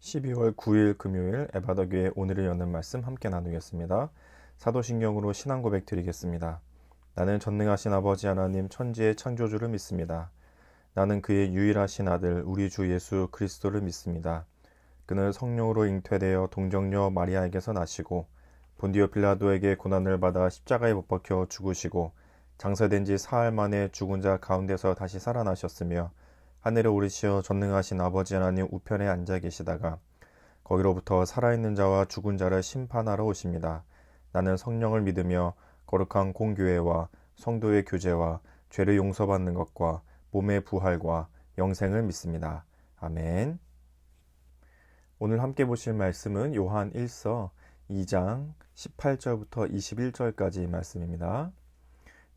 12월 9일 금요일 에바더교회 오늘을 여는 말씀 함께 나누겠습니다. 사도신경으로 신앙 고백 드리겠습니다. 나는 전능하신 아버지 하나님 천지의 창조주를 믿습니다. 나는 그의 유일하신 아들 우리 주 예수 그리스도를 믿습니다. 그는 성령으로 잉태되어 동정녀 마리아에게서 나시고 본디오 빌라도에게 고난을 받아 십자가에 못 박혀 죽으시고 장사된 지 사흘 만에 죽은 자 가운데서 다시 살아나셨으며 하늘에 오르시어 전능하신 아버지 하나님 우편에 앉아 계시다가 거기로부터 살아있는 자와 죽은 자를 심판하러 오십니다. 나는 성령을 믿으며 거룩한 공교회와 성도의 교제와 죄를 용서받는 것과 몸의 부활과 영생을 믿습니다. 아멘. 오늘 함께 보실 말씀은 요한 1서 2장 18절부터 21절까지 말씀입니다.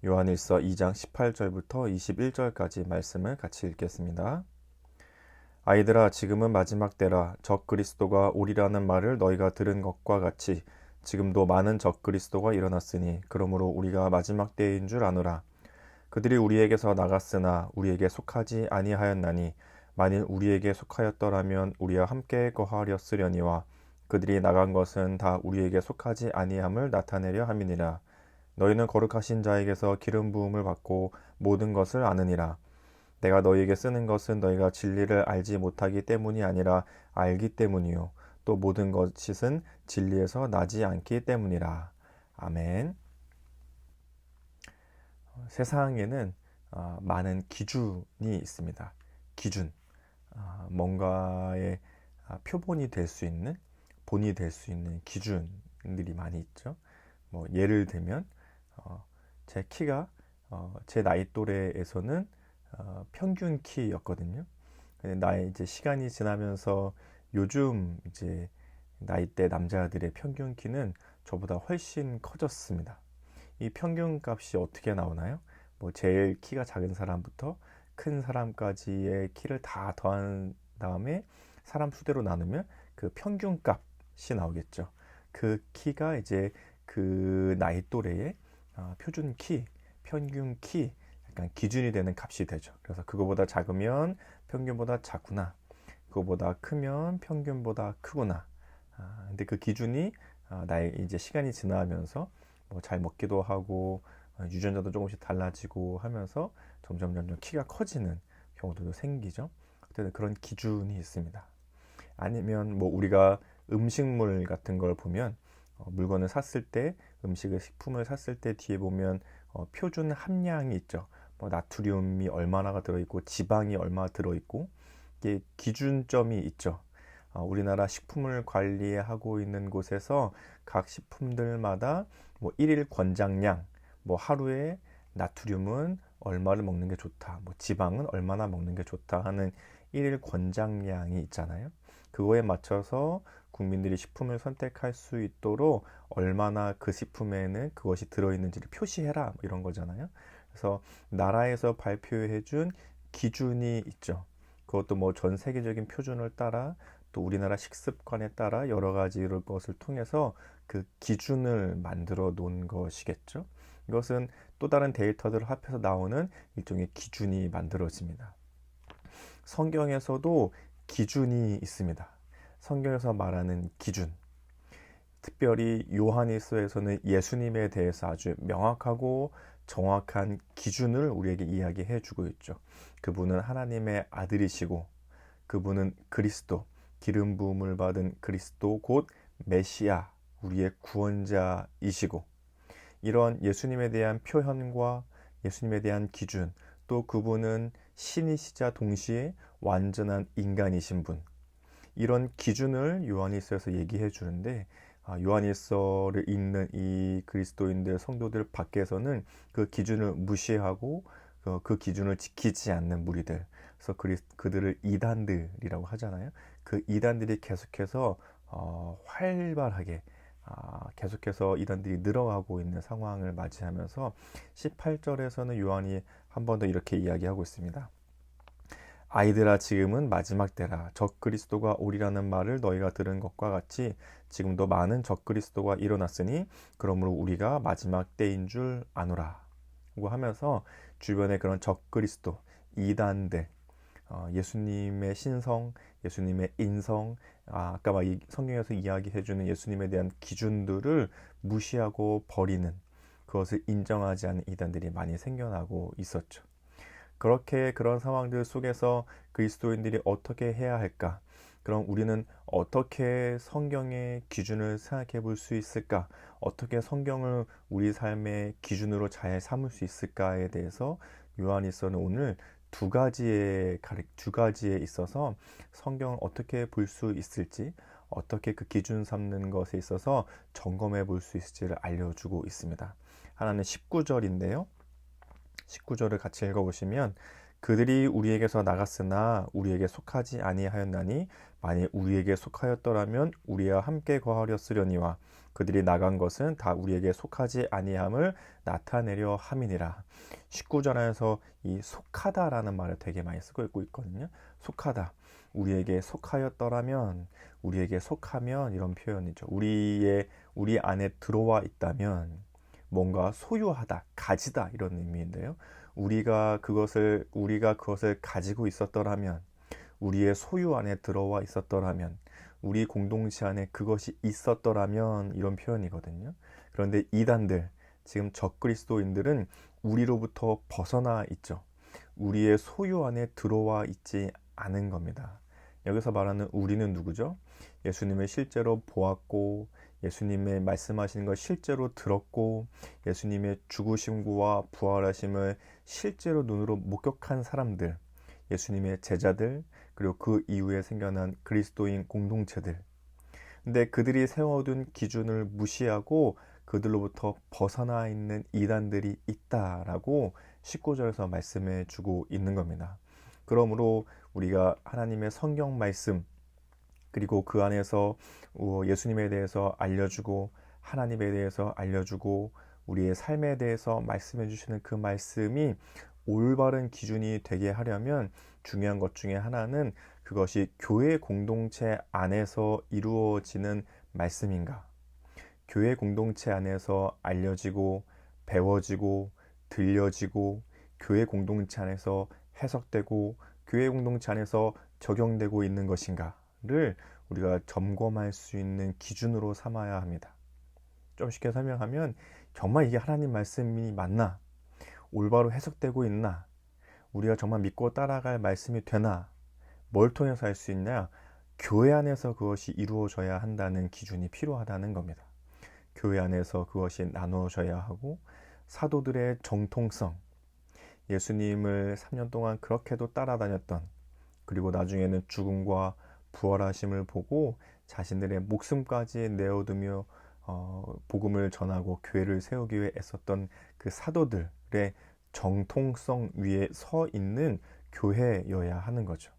요한 1서 2장 18절부터 21절까지 말씀을 같이 읽겠습니다. 아이들아, 지금은 마지막 때라. 적 그리스도가 오리라는 말을 너희가 들은 것과 같이 지금도 많은 적 그리스도가 일어났으니 그러므로 우리가 마지막 때인 줄 아노라. 그들이 우리에게서 나갔으나 우리에게 속하지 아니하였나니 만일 우리에게 속하였더라면 우리와 함께 거하렸으려니와 그들이 나간 것은 다 우리에게 속하지 아니함을 나타내려 함이니라. 너희는 거룩하신 자에게서 기름 부음을 받고 모든 것을 아느니라. 내가 너희에게 쓰는 것은 너희가 진리를 알지 못하기 때문이 아니라 알기 때문이요 또 모든 것은 진리에서 나지 않기 때문이라. 아멘. 세상에는 많은 기준이 있습니다. 기준, 뭔가의 표본이 될 수 있는, 본이 될 수 있는 기준들이 많이 있죠. 뭐 예를 들면 제 키가 제 나이 또래에서는 평균 키였거든요. 근데 나의 이제 시간이 지나면서 요즘 이제 나이대 남자들의 평균 키는 저보다 훨씬 커졌습니다. 이 평균 값이 어떻게 나오나요? 뭐 제일 키가 작은 사람부터 큰 사람까지의 키를 다 더한 다음에 사람 수대로 나누면 그 평균 값이 나오겠죠. 그 키가 이제 그 나이 또래의 표준 키, 평균 키, 약간 기준이 되는 값이 되죠. 그래서 그거보다 작으면 평균보다 작구나. 그거보다 크면 평균보다 크구나. 근데 그 기준이 나의 이제 시간이 지나면서 뭐 잘 먹기도 하고 유전자도 조금씩 달라지고 하면서 점점 키가 커지는 경우도 생기죠. 어쨌든 그런 기준이 있습니다. 아니면 뭐 우리가 음식물 같은 걸 보면 물건을 샀을 때 음식을 식품을 샀을 때 뒤에 보면 표준 함량이 있죠. 뭐 나트륨이 얼마나가 들어있고 지방이 얼마 들어있고 이게 기준점이 있죠. 우리나라 식품을 관리하고 있는 곳에서 각 식품들마다 뭐 일일 권장량, 뭐 하루에 나트륨은 얼마를 먹는 게 좋다, 뭐 지방은 얼마나 먹는 게 좋다 하는 일일 권장량이 있잖아요. 그거에 맞춰서 국민들이 식품을 선택할 수 있도록 얼마나 그 식품에는 그것이 들어있는지를 표시해라, 뭐 이런 거잖아요. 그래서 나라에서 발표해 준 기준이 있죠. 그것도 뭐 전 세계적인 표준을 따라 또 우리나라 식습관에 따라 여러 가지 것을 통해서 그 기준을 만들어 놓은 것이겠죠. 이것은 또 다른 데이터들을 합해서 나오는 일종의 기준이 만들어집니다. 성경에서도 기준이 있습니다. 성경에서 말하는 기준. 특별히 요한일서에서는 예수님에 대해서 아주 명확하고 정확한 기준을 우리에게 이야기해 주고 있죠. 그분은 하나님의 아들이시고 그분은 그리스도, 기름 부음을 받은 그리스도 곧 메시아, 우리의 구원자이시고 이런 예수님에 대한 표현과 예수님에 대한 기준, 또 그분은 신이시자 동시에 완전한 인간이신 분, 이런 기준을 요한일서에서 얘기해 주는데 요한일서를 읽는 이 그리스도인들 성도들 밖에서는 그 기준을 무시하고 그 기준을 지키지 않는 무리들, 그래서 그들을 이단들이라고 하잖아요. 그 이단들이 계속해서 활발하게 계속해서 이단들이 늘어가고 있는 상황을 맞이하면서 18절에서는 요한이 한 번 더 이렇게 이야기하고 있습니다. 아이들아, 지금은 마지막 때라. 적그리스도가 오리라는 말을 너희가 들은 것과 같이 지금도 많은 적그리스도가 일어났으니 그러므로 우리가 마지막 때인 줄 아노라. 하고 하면서 주변에 그런 적그리스도, 이단들, 예수님의 신성, 예수님의 인성, 아까 막 성경에서 이야기해주는 예수님에 대한 기준들을 무시하고 버리는, 그것을 인정하지 않는 이단들이 많이 생겨나고 있었죠. 그렇게 그런 상황들 속에서 그리스도인들이 어떻게 해야 할까? 그럼 우리는 어떻게 성경의 기준을 생각해 볼 수 있을까? 어떻게 성경을 우리 삶의 기준으로 잘 삼을 수 있을까에 대해서 요한일서는 오늘 두 가지에 있어서 성경을 어떻게 볼 수 있을지, 어떻게 그 기준 삼는 것에 있어서 점검해 볼 수 있을지를 알려주고 있습니다. 하나는 19절인데요. 19절을 같이 읽어보시면, 그들이 우리에게서 나갔으나 우리에게 속하지 아니하였나니 만일 우리에게 속하였더라면 우리와 함께 거하렸으려니와 그들이 나간 것은 다 우리에게 속하지 아니함을 나타내려 함이니라. 19절에서 이 속하다라는 말을 되게 많이 쓰고 있거든요. 속하다, 우리에게 속하였더라면, 우리에게 속하면, 이런 표현이죠. 우리 안에 들어와 있다면, 뭔가 소유하다, 가지다, 이런 의미인데요. 우리가 그것을 가지고 있었더라면, 우리의 소유 안에 들어와 있었더라면, 우리 공동체 안에 그것이 있었더라면, 이런 표현이거든요. 그런데 이단들, 지금 적그리스도인들은 우리로부터 벗어나 있죠. 우리의 소유 안에 들어와 있지 않은 겁니다. 여기서 말하는 우리는 누구죠? 예수님을 실제로 보았고, 예수님의 말씀하시는 걸 실제로 들었고, 예수님의 죽으심과 부활하심을 실제로 눈으로 목격한 사람들, 예수님의 제자들, 그리고 그 이후에 생겨난 그리스도인 공동체들. 근데 그들이 세워둔 기준을 무시하고 그들로부터 벗어나 있는 이단들이 있다라고 19절에서 말씀해 주고 있는 겁니다. 그러므로 우리가 하나님의 성경 말씀, 그리고 그 안에서 예수님에 대해서 알려주고, 하나님에 대해서 알려주고, 우리의 삶에 대해서 말씀해 주시는 그 말씀이 올바른 기준이 되게 하려면 중요한 것 중에 하나는 그것이 교회 공동체 안에서 이루어지는 말씀인가, 교회 공동체 안에서 알려지고 배워지고 들려지고 교회 공동체 안에서 해석되고 교회 공동체 안에서 적용되고 있는 것인가를 우리가 점검할 수 있는 기준으로 삼아야 합니다. 좀 쉽게 설명하면, 정말 이게 하나님 말씀이 맞나? 올바로 해석되고 있나? 우리가 정말 믿고 따라갈 말씀이 되나? 뭘 통해서 할 수 있냐? 교회 안에서 그것이 이루어져야 한다는 기준이 필요하다는 겁니다. 교회 안에서 그것이 나누어져야 하고, 사도들의 정통성, 예수님을 3년 동안 그렇게도 따라다녔던, 그리고 나중에는 죽음과 부활하심을 보고 자신들의 목숨까지 내어두며 복음을 전하고 교회를 세우기 위해 애썼던 그 사도들의 정통성 위에 서 있는 교회여야 하는 거죠.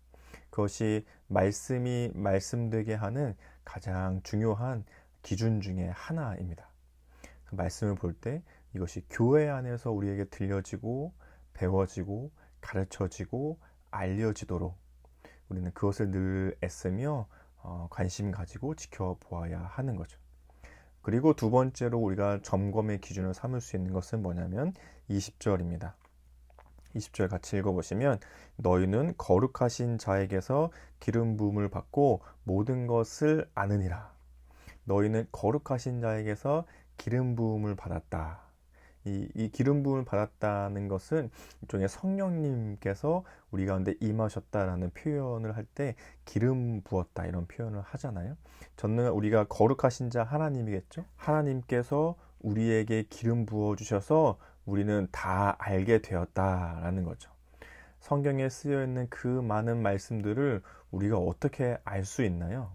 그것이 말씀이 말씀되게 하는 가장 중요한 기준 중에 하나입니다. 그 말씀을 볼 때 이것이 교회 안에서 우리에게 들려지고 배워지고 가르쳐지고 알려지도록 우리는 그것을 늘 애쓰며 관심 가지고 지켜보아야 하는 거죠. 그리고 두 번째로 우리가 점검의 기준을 삼을 수 있는 것은 뭐냐면 20절입니다. 20절 같이 읽어보시면, 너희는 거룩하신 자에게서 기름 부음을 받고 모든 것을 아느니라. 너희는 거룩하신 자에게서 기름 부음을 받았다. 이 기름 부음을 받았다는 것은 일종의 성령님께서 우리 가운데 임하셨다라는 표현을 할 때 기름 부었다, 이런 표현을 하잖아요. 저는 우리가 거룩하신 자 하나님이겠죠. 하나님께서 우리에게 기름 부어 주셔서 우리는 다 알게 되었다라는 거죠. 성경에 쓰여 있는 그 많은 말씀들을 우리가 어떻게 알 수 있나요?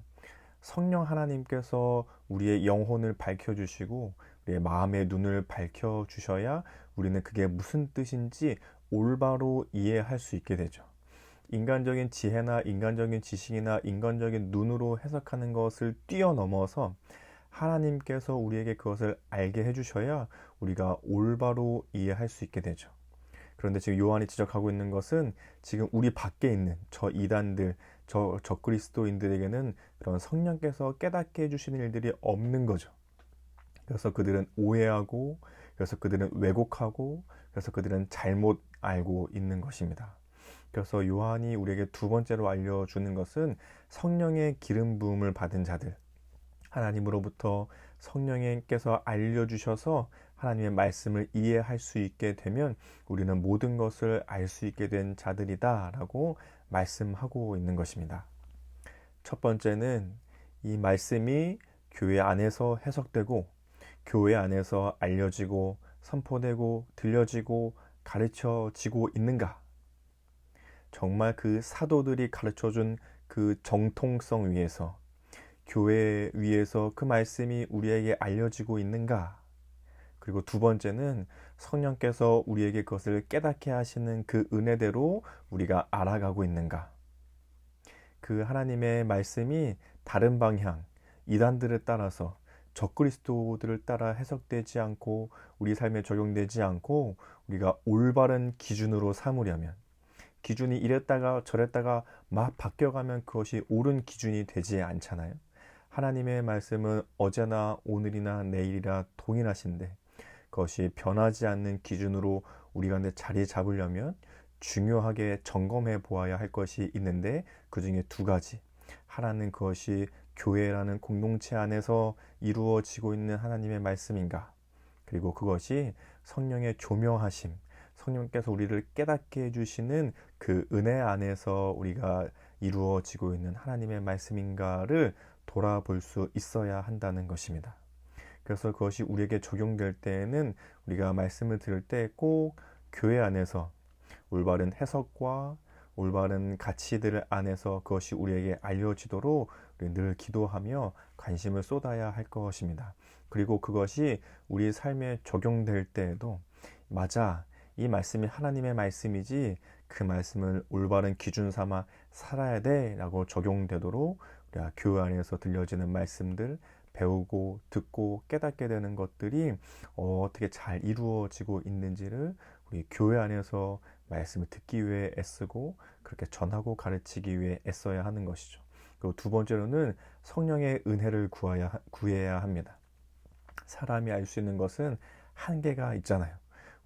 성령 하나님께서 우리의 영혼을 밝혀주시고 우리의 마음의 눈을 밝혀주셔야 우리는 그게 무슨 뜻인지 올바로 이해할 수 있게 되죠. 인간적인 지혜나 인간적인 지식이나 인간적인 눈으로 해석하는 것을 뛰어넘어서 하나님께서 우리에게 그것을 알게 해주셔야 우리가 올바로 이해할 수 있게 되죠. 그런데 지금 요한이 지적하고 있는 것은 지금 우리 밖에 있는 저 이단들, 저 적그리스도인들에게는 그런 성령께서 깨닫게 해주시는 일들이 없는 거죠. 그래서 그들은 오해하고, 그래서 그들은 왜곡하고, 그래서 그들은 잘못 알고 있는 것입니다. 그래서 요한이 우리에게 두 번째로 알려주는 것은 성령의 기름 부음을 받은 자들, 하나님으로부터 성령님께서 알려주셔서 하나님의 말씀을 이해할 수 있게 되면 우리는 모든 것을 알 수 있게 된 자들이다 라고 말씀하고 있는 것입니다. 첫 번째는 이 말씀이 교회 안에서 해석되고 교회 안에서 알려지고 선포되고 들려지고 가르쳐지고 있는가? 정말 그 사도들이 가르쳐준 그 정통성 위에서, 교회 위에서 그 말씀이 우리에게 알려지고 있는가? 그리고 두 번째는 성령께서 우리에게 그것을 깨닫게 하시는 그 은혜대로 우리가 알아가고 있는가? 그 하나님의 말씀이 다른 방향, 이단들을 따라서, 적그리스도들을 따라 해석되지 않고 우리 삶에 적용되지 않고 우리가 올바른 기준으로 삼으려면, 기준이 이랬다가 저랬다가 막 바뀌어가면 그것이 옳은 기준이 되지 않잖아요. 하나님의 말씀은 어제나 오늘이나 내일이라 동일하신데 그것이 변하지 않는 기준으로 우리 가운데 자리 잡으려면 중요하게 점검해 보아야 할 것이 있는데, 그 중에 두 가지. 하나는 그것이 교회라는 공동체 안에서 이루어지고 있는 하나님의 말씀인가? 그리고 그것이 성령의 조명하심, 성령께서 우리를 깨닫게 해주시는 그 은혜 안에서 우리가 이루어지고 있는 하나님의 말씀인가를 돌아볼 수 있어야 한다는 것입니다. 그래서 그것이 우리에게 적용될 때에는 우리가 말씀을 들을 때 꼭 교회 안에서 올바른 해석과 올바른 가치들 안에서 그것이 우리에게 알려지도록 우리 늘 기도하며 관심을 쏟아야 할 것입니다. 그리고 그것이 우리 삶에 적용될 때에도 맞아, 이 말씀이 하나님의 말씀이지 그 말씀을 올바른 기준 삼아 살아야 돼 라고 적용되도록 우리가 교회 안에서 들려지는 말씀들, 배우고 듣고 깨닫게 되는 것들이 어떻게 잘 이루어지고 있는지를 우리 교회 안에서 말씀을 듣기 위해 애쓰고 그렇게 전하고 가르치기 위해 애써야 하는 것이죠. 그리고 두 번째로는 성령의 은혜를 구해야 합니다. 사람이 알 수 있는 것은 한계가 있잖아요.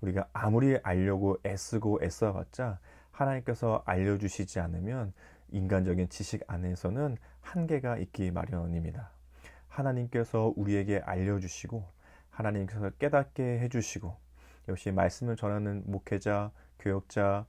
우리가 아무리 알려고 애쓰고 애써봤자 하나님께서 알려주시지 않으면 인간적인 지식 안에서는 한계가 있기 마련입니다. 하나님께서 우리에게 알려주시고 하나님께서 깨닫게 해주시고, 역시 말씀을 전하는 목회자, 교역자,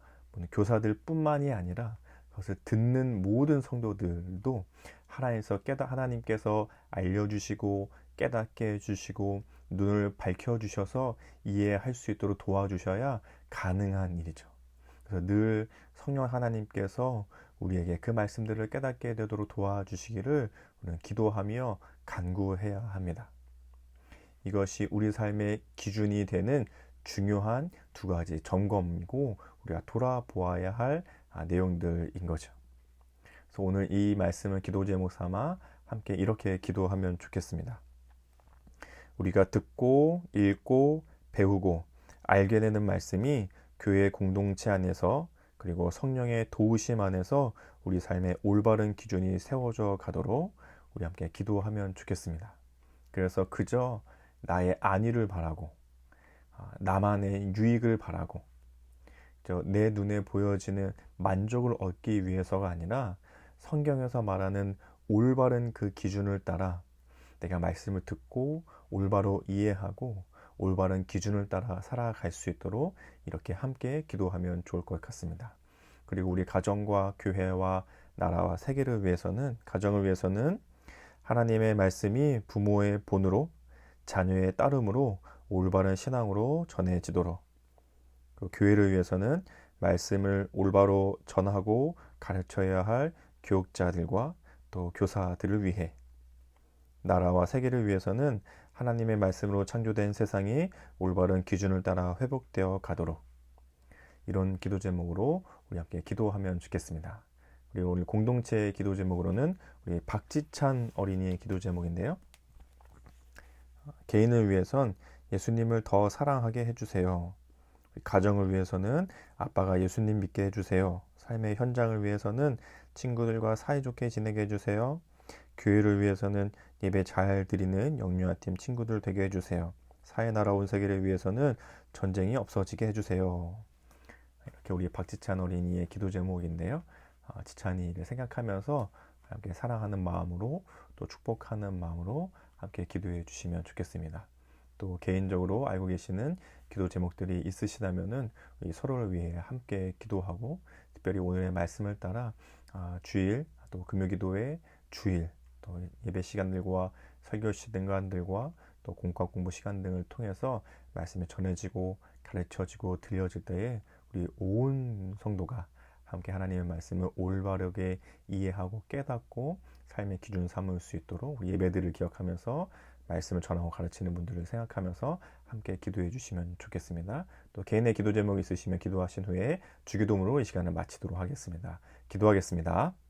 교사들 뿐만이 아니라 그것을 듣는 모든 성도들도 하나님께서 알려주시고 깨닫게 해주시고 눈을 밝혀주셔서 이해할 수 있도록 도와주셔야 가능한 일이죠. 그래서 늘 성령 하나님께서 우리에게 그 말씀들을 깨닫게 되도록 도와주시기를 우리는 기도하며 간구해야 합니다. 이것이 우리 삶의 기준이 되는 중요한 두 가지 점검이고 우리가 돌아보아야 할 내용들인 거죠. 그래서 오늘 이 말씀을 기도 제목 삼아 함께 이렇게 기도하면 좋겠습니다. 우리가 듣고 읽고 배우고 알게 되는 말씀이 교회 공동체 안에서 그리고 성령의 도우심 안에서 우리 삶의 올바른 기준이 세워져 가도록 우리 함께 기도하면 좋겠습니다. 그래서 그저 나의 안위를 바라고 나만의 유익을 바라고 내 눈에 보여지는 만족을 얻기 위해서가 아니라 성경에서 말하는 올바른 그 기준을 따라 내가 말씀을 듣고 올바로 이해하고 올바른 기준을 따라 살아갈 수 있도록 이렇게 함께 기도하면 좋을 것 같습니다. 그리고 우리 가정과 교회와 나라와 세계를 위해서는, 가정을 위해서는 하나님의 말씀이 부모의 본으로 자녀의 따름으로 올바른 신앙으로 전해지도록, 그 교회를 위해서는 말씀을 올바로 전하고 가르쳐야 할 교육자들과 또 교사들을 위해, 나라와 세계를 위해서는 하나님의 말씀으로 창조된 세상이 올바른 기준을 따라 회복되어 가도록, 이런 기도 제목으로 우리 함께 기도하면 좋겠습니다. 그리고 오늘 공동체의 기도 제목으로는 우리 박지찬 어린이의 기도 제목인데요. 개인을 위해선 예수님을 더 사랑하게 해주세요. 가정을 위해서는 아빠가 예수님 믿게 해주세요. 삶의 현장을 위해서는 친구들과 사이좋게 지내게 해주세요. 교회를 위해서는 예배 잘 드리는 영유아팀 친구들 되게 해주세요. 사회 나라 온 세계를 위해서는 전쟁이 없어지게 해주세요. 이렇게 우리 박지찬 어린이의 기도 제목인데요. 지찬이를 생각하면서 함께 사랑하는 마음으로 또 축복하는 마음으로 함께 기도해 주시면 좋겠습니다. 또 개인적으로 알고 계시는 기도 제목들이 있으시다면은 서로를 위해 함께 기도하고 특별히 오늘의 말씀을 따라 주일 또 금요기도회 주일 또 예배 시간들과 설교 시간들과 또 공과 공부 시간 등을 통해서 말씀이 전해지고 가르쳐지고 들려질 때에 우리 온 성도가 함께 하나님의 말씀을 올바르게 이해하고 깨닫고 삶의 기준 삼을 수 있도록 우리 예배들을 기억하면서 말씀을 전하고 가르치는 분들을 생각하면서 함께 기도해 주시면 좋겠습니다. 또 개인의 기도 제목 있으시면 기도하신 후에 주기도문으로 이 시간을 마치도록 하겠습니다. 기도하겠습니다.